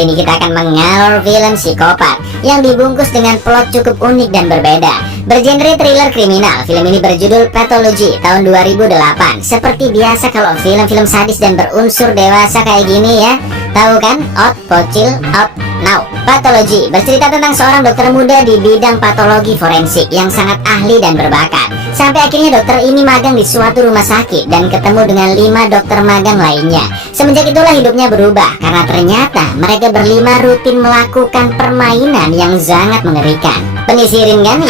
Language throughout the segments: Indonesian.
Kali ini kita akan mengalor film psikopat yang dibungkus dengan plot cukup unik dan berbeda. Bergenre thriller kriminal, film ini berjudul Pathology tahun 2008. Seperti biasa kalau film-film sadis dan berunsur dewasa kayak gini ya, tahu kan? Out, bocil, out, now. Pathology bercerita tentang seorang dokter muda di bidang patologi forensik yang sangat ahli dan berbakat. Sampai akhirnya dokter ini magang di suatu rumah sakit dan ketemu dengan 5 dokter magang lainnya. Semenjak itulah hidupnya berubah karena ternyata mereka berlima rutin melakukan permainan yang sangat mengerikan. Penisirin kan?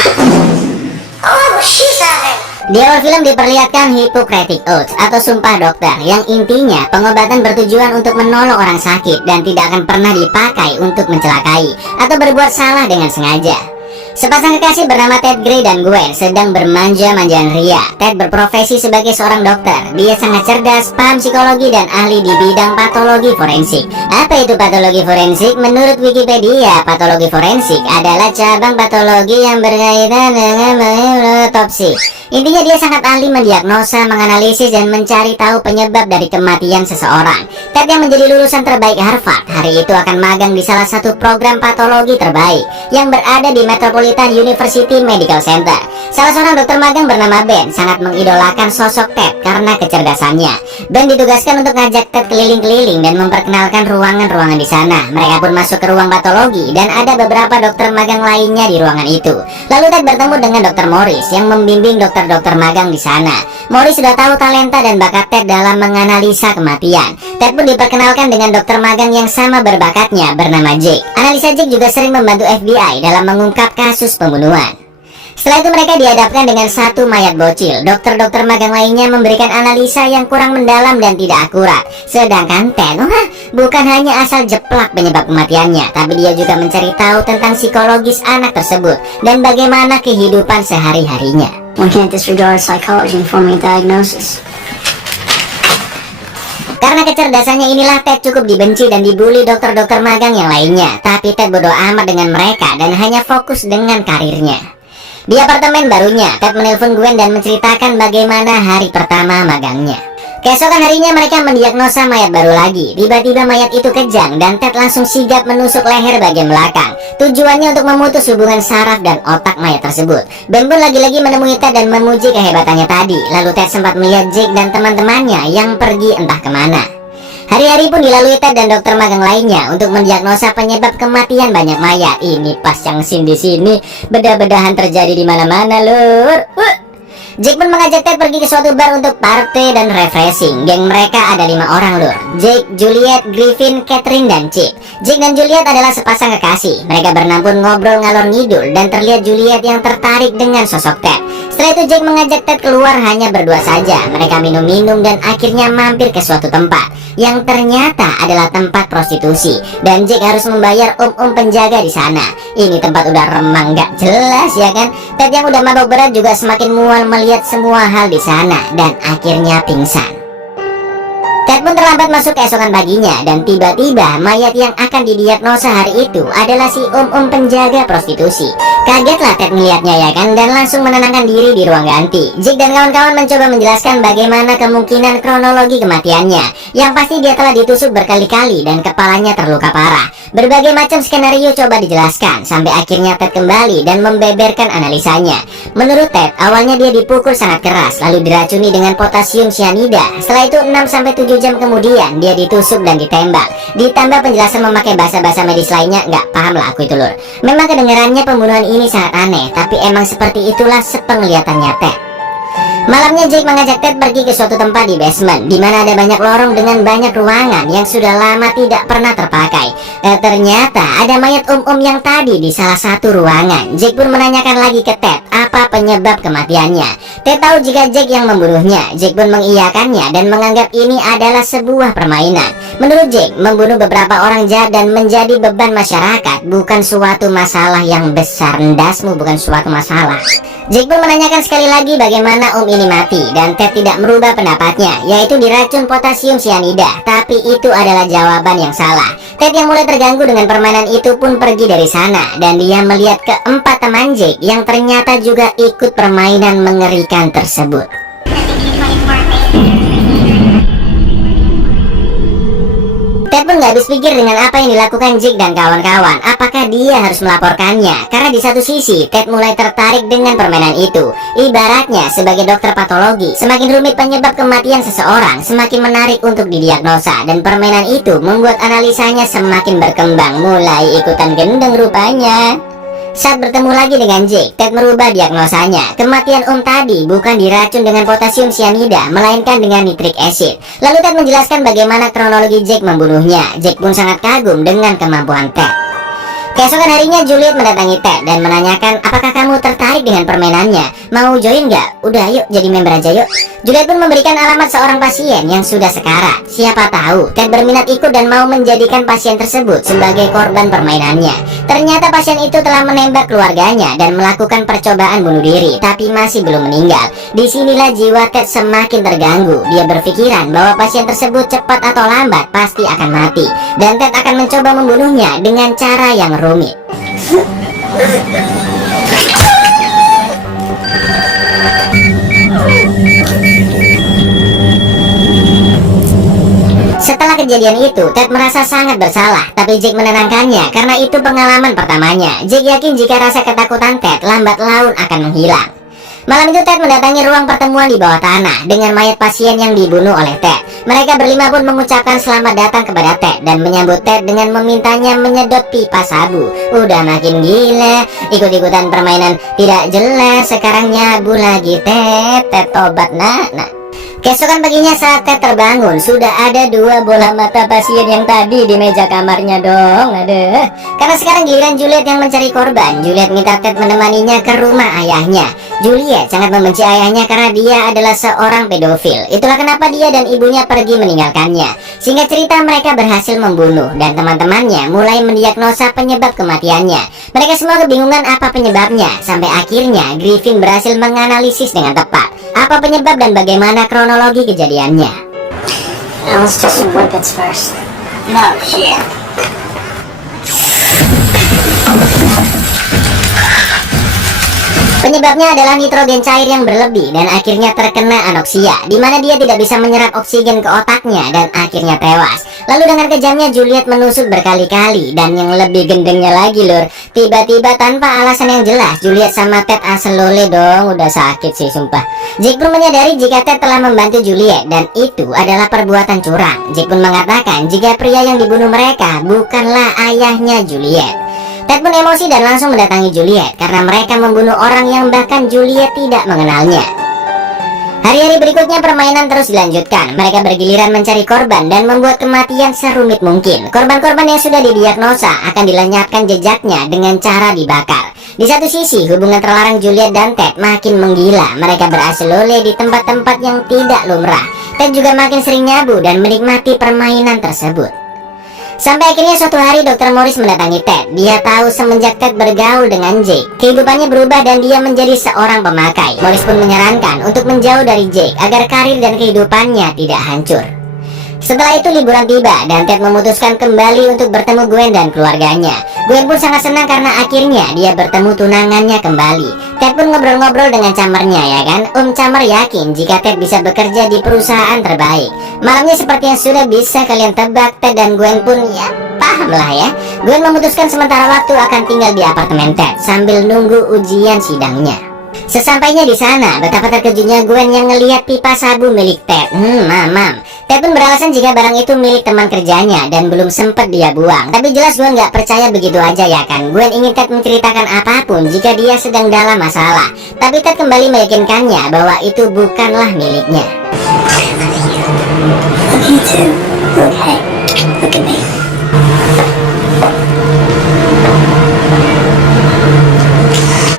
Di awal film diperlihatkan Hippocratic Oath atau sumpah dokter, yang intinya pengobatan bertujuan untuk menolong orang sakit dan tidak akan pernah dipakai untuk mencelakai atau berbuat salah dengan sengaja. Sepasang kekasih bernama Ted Gray dan Gwen sedang bermanja-manjaan ria. Ted berprofesi sebagai seorang dokter. Dia sangat cerdas, paham psikologi dan ahli di bidang patologi forensik. Apa itu patologi forensik? Menurut Wikipedia, patologi forensik adalah cabang patologi yang berkaitan dengan otopsi. Intinya dia sangat ahli mendiagnosa, menganalisis, dan mencari tahu penyebab dari kematian seseorang. Ted yang menjadi lulusan terbaik Harvard hari itu akan magang di salah satu program patologi terbaik yang berada di Metropolitan University Medical Center. Salah seorang dokter magang bernama Ben sangat mengidolakan sosok Ted karena kecerdasannya. Ben ditugaskan untuk ngajak Ted keliling-keliling dan memperkenalkan ruangan-ruangan di sana. Mereka pun masuk ke ruang patologi dan ada beberapa dokter magang lainnya di ruangan itu. Lalu Ted bertemu dengan dokter Morris yang membimbing dokter magang di sana. Morris sudah tahu talenta dan bakat Ted dalam menganalisa kematian. Ted pun diperkenalkan dengan dokter magang yang sama berbakatnya bernama Jake. Analisa Jake juga sering membantu FBI dalam mengungkap kasus pembunuhan. Setelah itu mereka dihadapkan dengan satu mayat bocil. Dokter-dokter magang lainnya memberikan analisa yang kurang mendalam dan tidak akurat. Sedangkan Ted bukan hanya asal jeplak penyebab kematiannya, tapi dia juga mencari tahu tentang psikologis anak tersebut dan bagaimana kehidupan sehari-harinya. One can't disregard psychology in forming a diagnosis. Karena kecerdasannya inilah Ted cukup dibenci dan dibully dokter-dokter magang yang lainnya. Tapi Ted bodoh amat dengan mereka dan hanya fokus dengan karirnya. Di apartemen barunya, Ted menelpon Gwen dan menceritakan bagaimana hari pertama magangnya. Keesokan harinya mereka mendiagnosa mayat baru lagi. Tiba-tiba mayat itu kejang dan Ted langsung sigap menusuk leher bagian belakang. Tujuannya untuk memutus hubungan saraf dan otak mayat tersebut. Ben pun lagi-lagi menemui Ted dan memuji kehebatannya tadi. Lalu Ted sempat melihat Jake dan teman-temannya yang pergi entah kemana. Hari-hari pun dilalui Ted dan dokter magang lainnya untuk mendiagnosa penyebab kematian banyak mayat. Ini pas yang scene di sini, bedah-bedahan terjadi di mana-mana, lur. Jake pun mengajak Ted pergi ke suatu bar untuk party dan refreshing. Geng mereka ada 5 orang lur. Jake, Juliet, Griffin, Catherine, dan Chip. Jake dan Juliet adalah sepasang kekasih. Mereka berenam pun ngobrol ngalor ngidul dan terlihat Juliet yang tertarik dengan sosok Ted. Setelah itu Jake mengajak Ted keluar hanya berdua saja. Mereka minum-minum dan akhirnya mampir ke suatu tempat yang ternyata adalah tempat prostitusi. Dan Jake harus membayar penjaga di sana. Ini tempat udah remang gak jelas ya kan. Ted yang udah mabok berat juga semakin mual melihat semua hal di sana dan akhirnya pingsan. Ted pun terlambat masuk keesokan paginya dan tiba-tiba mayat yang akan didiagnosa hari itu adalah si penjaga prostitusi. Kagetlah Ted melihatnya ya kan, dan langsung menenangkan diri di ruang ganti. Jake dan kawan-kawan mencoba menjelaskan bagaimana kemungkinan kronologi kematiannya. Yang pasti dia telah ditusuk berkali-kali dan kepalanya terluka parah. Berbagai macam skenario coba dijelaskan sampai akhirnya Ted kembali dan membeberkan analisanya. Menurut Ted, awalnya dia dipukul sangat keras lalu diracuni dengan potasium cyanida. Setelah itu 6-7 jam kemudian dia ditusuk dan ditembak. Ditambah penjelasan memakai bahasa-bahasa medis lainnya, nggak paham lah aku itu lur. Memang kedengarannya pembunuhan ini sangat aneh, tapi emang seperti itulah sepenglihatannya Ted. Malamnya Jake mengajak Ted pergi ke suatu tempat di basement, di mana ada banyak lorong dengan banyak ruangan yang sudah lama tidak pernah terpakai. Ternyata ada mayat yang tadi di salah satu ruangan. Jake pun menanyakan lagi ke Ted apa penyebab kematiannya. Ted tahu jika Jake yang membunuhnya. Jake pun mengiyakannya dan menganggap ini adalah sebuah permainan. Menurut Jake, membunuh beberapa orang jahat dan menjadi beban masyarakat bukan suatu masalah yang besar. Ndasmu bukan suatu masalah. Jake pun menanyakan sekali lagi bagaimana ini mati, dan Ted tidak merubah pendapatnya, yaitu diracun potasium cyanida. Tapi itu adalah jawaban yang salah. Ted yang mulai terganggu dengan permainan itu pun pergi dari sana, dan dia melihat keempat teman Jake yang ternyata juga ikut permainan mengerikan tersebut. Ted pun nggak habis pikir dengan apa yang dilakukan Jake dan kawan-kawan. Apakah dia harus melaporkannya? Karena di satu sisi Ted mulai tertarik dengan permainan itu. Ibaratnya sebagai dokter patologi, semakin rumit penyebab kematian seseorang, semakin menarik untuk didiagnosa. Dan permainan itu membuat analisanya semakin berkembang. Mulai ikutan gendeng rupanya. Saat bertemu lagi dengan Jake, Ted merubah diagnosanya. Kematian tadi bukan diracun dengan potasium cyanida, melainkan dengan nitric acid. Lalu Ted menjelaskan bagaimana kronologi Jake membunuhnya. Jake pun sangat kagum dengan kemampuan Ted. Keesokan harinya Juliet mendatangi Ted dan menanyakan, apakah kamu tertarik dengan permainannya? Mau join nggak? Udah yuk jadi member aja yuk. Juliet pun memberikan alamat seorang pasien yang sudah sekarat. Siapa tahu Ted berminat ikut dan mau menjadikan pasien tersebut sebagai korban permainannya. Ternyata pasien itu telah menembak keluarganya dan melakukan percobaan bunuh diri, tapi masih belum meninggal. Disinilah jiwa Ted semakin terganggu. Dia berpikiran bahwa pasien tersebut cepat atau lambat pasti akan mati, dan Ted akan mencoba membunuhnya dengan cara yang rumit. Setelah kejadian itu, Ted merasa sangat bersalah, tapi Jake menenangkannya karena itu pengalaman pertamanya. Jake yakin jika rasa ketakutan Ted lambat laun akan menghilang. Malam itu Ted mendatangi ruang pertemuan di bawah tanah dengan mayat pasien yang dibunuh oleh Ted. Mereka berlima pun mengucapkan selamat datang kepada Ted dan menyambut Ted dengan memintanya menyedot pipa sabu. Udah makin gila, ikut-ikutan permainan tidak jelas, sekarang nyabu lagi Ted. Ted tobat nak. Keesokan paginya saat Ted terbangun, sudah ada 2 bola mata pasien yang tadi di meja kamarnya dong. Aduh. Karena sekarang giliran Juliet yang mencari korban. Juliet minta Ted menemaninya ke rumah ayahnya. Juliet sangat membenci ayahnya karena dia adalah seorang pedofil. Itulah kenapa dia dan ibunya pergi meninggalkannya. Singkat cerita, mereka berhasil membunuh dan teman-temannya mulai mendiagnosa penyebab kematiannya. Mereka semua kebingungan apa penyebabnya. Sampai akhirnya Griffin berhasil menganalisis dengan tepat apa penyebab dan bagaimana kronologi kejadiannya. Now let's do some whippets first. No shit. Penyebabnya adalah nitrogen cair yang berlebih dan akhirnya terkena anoksia, di mana dia tidak bisa menyerap oksigen ke otaknya dan akhirnya tewas. Lalu dengan kejamnya Juliet menusuk berkali-kali, dan yang lebih gendengnya lagi lur, tiba-tiba tanpa alasan yang jelas Juliet sama Ted aselole dong. Udah sakit sih sumpah. Jake pun menyadari jika Ted telah membantu Juliet dan itu adalah perbuatan curang. Jake pun mengatakan jika pria yang dibunuh mereka bukanlah ayahnya Juliet. Ted pun emosi dan langsung mendatangi Juliet karena mereka membunuh orang yang bahkan Juliet tidak mengenalnya. Hari-hari berikutnya permainan terus dilanjutkan. Mereka bergiliran mencari korban dan membuat kematian serumit mungkin. Korban-korban yang sudah didiagnosa akan dilenyapkan jejaknya dengan cara dibakar. Di satu sisi, hubungan terlarang Juliet dan Ted makin menggila. Mereka beraselole di tempat-tempat yang tidak lumrah. Ted juga makin sering nyabu dan menikmati permainan tersebut. Sampai akhirnya suatu hari Dr. Morris mendatangi Ted. Dia tahu semenjak Ted bergaul dengan Jake, kehidupannya berubah dan dia menjadi seorang pemakai. Morris pun menyarankan untuk menjauh dari Jake agar karir dan kehidupannya tidak hancur. Setelah itu liburan tiba dan Ted memutuskan kembali untuk bertemu Gwen dan keluarganya. Gwen pun sangat senang karena akhirnya dia bertemu tunangannya kembali. Ted pun ngobrol-ngobrol dengan Camernya ya kan. Camer yakin jika Ted bisa bekerja di perusahaan terbaik. Malamnya seperti yang sudah bisa kalian tebak, Ted dan Gwen pun ya paham lah ya. Gwen memutuskan sementara waktu akan tinggal di apartemen Ted sambil nunggu ujian sidangnya. Sesampainya di sana, betapa terkejutnya Gwen yang ngelihat pipa sabu milik Ted. Mamam. Ted pun beralasan jika barang itu milik teman kerjanya dan belum sempat dia buang. Tapi jelas Gwen nggak percaya begitu aja ya kan. Gwen ingin Ted menceritakan apapun jika dia sedang dalam masalah. Tapi Ted kembali meyakinkannya bahwa itu bukanlah miliknya. Look you too. Look, hey, look at me.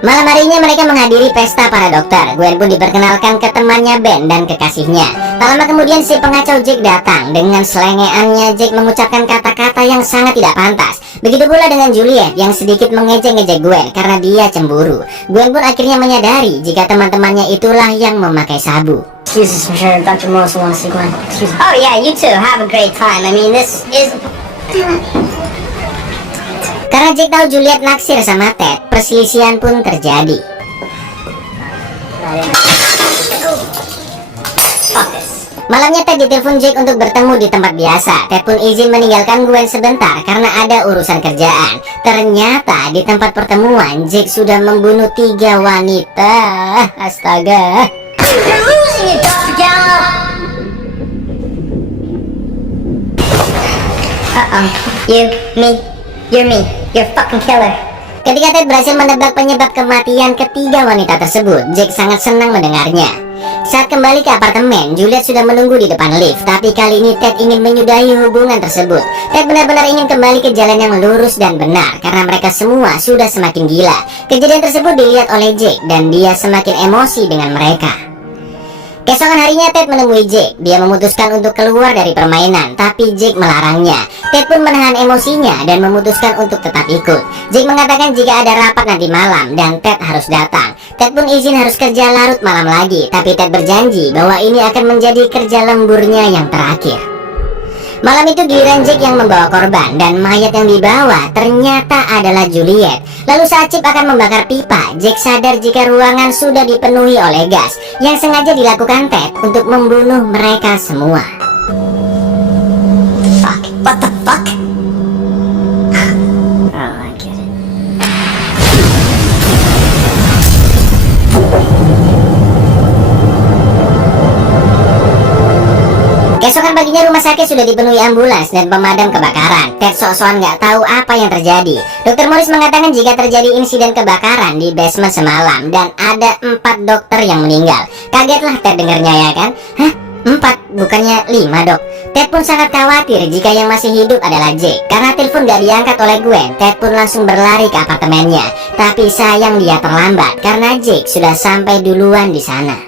Malam harinya mereka menghadiri pesta para dokter. Gwen pun diperkenalkan ke temannya Ben dan kekasihnya. Tak lama kemudian si pengacau Jake datang. Dengan selengeannya Jake mengucapkan kata-kata yang sangat tidak pantas. Begitu pula dengan Juliet yang sedikit mengejek-ngejek Gwen karena dia cemburu. Gwen pun akhirnya menyadari jika teman-temannya itulah yang memakai sabu. Excuse us for sure. Dr. Morris will want to see Gwen. Excuse me. Oh yeah, you too. Have a great time. I mean, this is... Karena Jake tahu Juliet naksir sama Ted, perselisihan pun terjadi. Fuck this. Malamnya Ted ditelepon Jake untuk bertemu di tempat biasa. Ted pun izin meninggalkan Gwen sebentar karena ada urusan kerjaan. Ternyata di tempat pertemuan Jake sudah membunuh 3 wanita. Astaga. You're losing it, Dr. Gallo. You're me. You're fucking killer. Ketika Ted berhasil menebak penyebab kematian ketiga wanita tersebut, Jake sangat senang mendengarnya. Saat kembali ke apartemen, Juliet sudah menunggu di depan lift. Tapi kali ini Ted ingin menyudahi hubungan tersebut. Ted benar-benar ingin kembali ke jalan yang lurus dan benar, karena mereka semua sudah semakin gila. Kejadian tersebut dilihat oleh Jake dan dia semakin emosi dengan mereka. Keesokan harinya Ted menemui Jake. Dia memutuskan untuk keluar dari permainan, tapi Jake melarangnya. Ted pun menahan emosinya dan memutuskan untuk tetap ikut. Jake mengatakan jika ada rapat nanti malam dan Ted harus datang. Ted pun izin harus kerja larut malam lagi, tapi Ted berjanji bahwa ini akan menjadi kerja lemburnya yang terakhir. Malam itu giliran Jake yang membawa korban, dan mayat yang dibawa ternyata adalah Juliet. Lalu saat Chip akan membakar pipa, Jake sadar jika ruangan sudah dipenuhi oleh gas yang sengaja dilakukan Ted untuk membunuh mereka semua. Fuck. What the fuck? Oh, I get it. Keesokan paginya rumah sakit sudah dipenuhi ambulans dan pemadam kebakaran. Ted sok-sokan nggak tahu apa yang terjadi. Dr. Morris mengatakan jika terjadi insiden kebakaran di basement semalam dan ada 4 dokter yang meninggal. Kagetlah Ted dengarnya, ya kan? Hah? 4? Bukannya 5, Dok? Ted pun sangat khawatir jika yang masih hidup adalah Jake. Karena telepon gak diangkat oleh Gwen, Ted pun langsung berlari ke apartemennya. Tapi sayang dia terlambat karena Jake sudah sampai duluan di sana.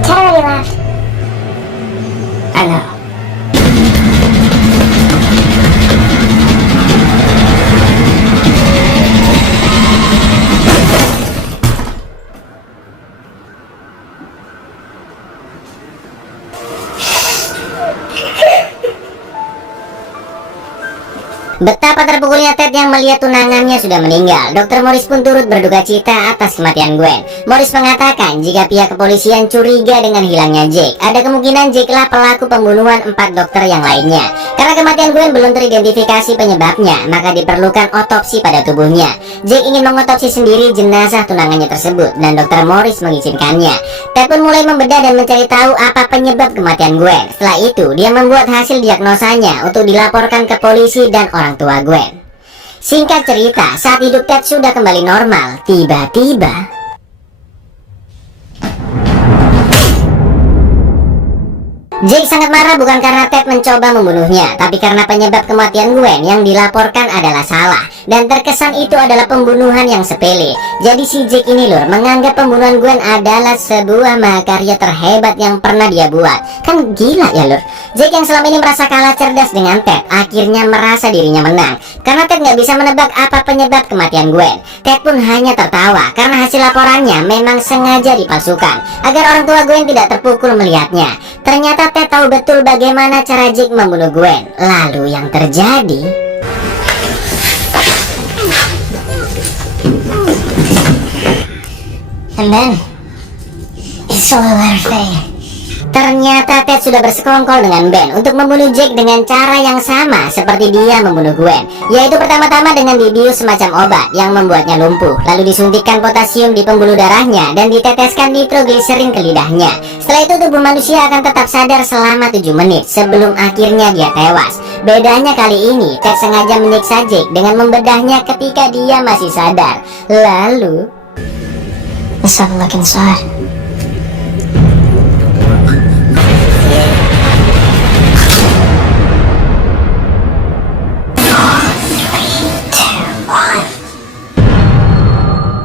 Ted already left. I know. Betapa terpukulnya Ted yang melihat tunangannya sudah meninggal. Dr. Morris pun turut berduka cita atas kematian Gwen. Morris mengatakan jika pihak kepolisian curiga dengan hilangnya Jake, ada kemungkinan Jake lah pelaku pembunuhan 4 dokter yang lainnya. Karena kematian Gwen belum teridentifikasi penyebabnya, maka diperlukan otopsi pada tubuhnya. Jake ingin mengotopsi sendiri jenazah tunangannya tersebut dan Dr. Morris mengizinkannya. Ted pun mulai membedah dan mencari tahu apa penyebab kematian Gwen. Setelah itu, dia membuat hasil diagnosanya untuk dilaporkan ke polisi dan orang tua Gwen. Singkat cerita, saat hidup Ted sudah kembali normal, tiba-tiba Jake sangat marah bukan karena Ted mencoba membunuhnya, tapi karena penyebab kematian Gwen yang dilaporkan adalah salah. Dan terkesan itu adalah pembunuhan yang sepele. Jadi si Jake ini lur, menganggap pembunuhan Gwen adalah sebuah mahakarya terhebat yang pernah dia buat. Kan gila ya lur. Jake yang selama ini merasa kalah cerdas dengan Ted, akhirnya merasa dirinya menang. Karena Ted nggak bisa menebak apa penyebab kematian Gwen. Ted pun hanya tertawa karena hasil laporannya memang sengaja dipalsukan agar orang tua Gwen tidak terpukul melihatnya. Ternyata Ted tahu betul bagaimana cara Jake membunuh Gwen. Lalu yang terjadi, And then, he saw the letter fade. ternyata Ted sudah bersekongkol dengan Ben untuk membunuh Jake dengan cara yang sama seperti dia membunuh Gwen, yaitu pertama-tama dengan dibius semacam obat yang membuatnya lumpuh, lalu disuntikkan potasium di pembuluh darahnya dan diteteskan nitrogliserin ke lidahnya. Setelah itu tubuh manusia akan tetap sadar selama 7 menit sebelum akhirnya dia tewas. Bedanya kali ini Ted sengaja menyiksa Jake dengan membedahnya ketika dia masih sadar. Lalu Let's have a look inside.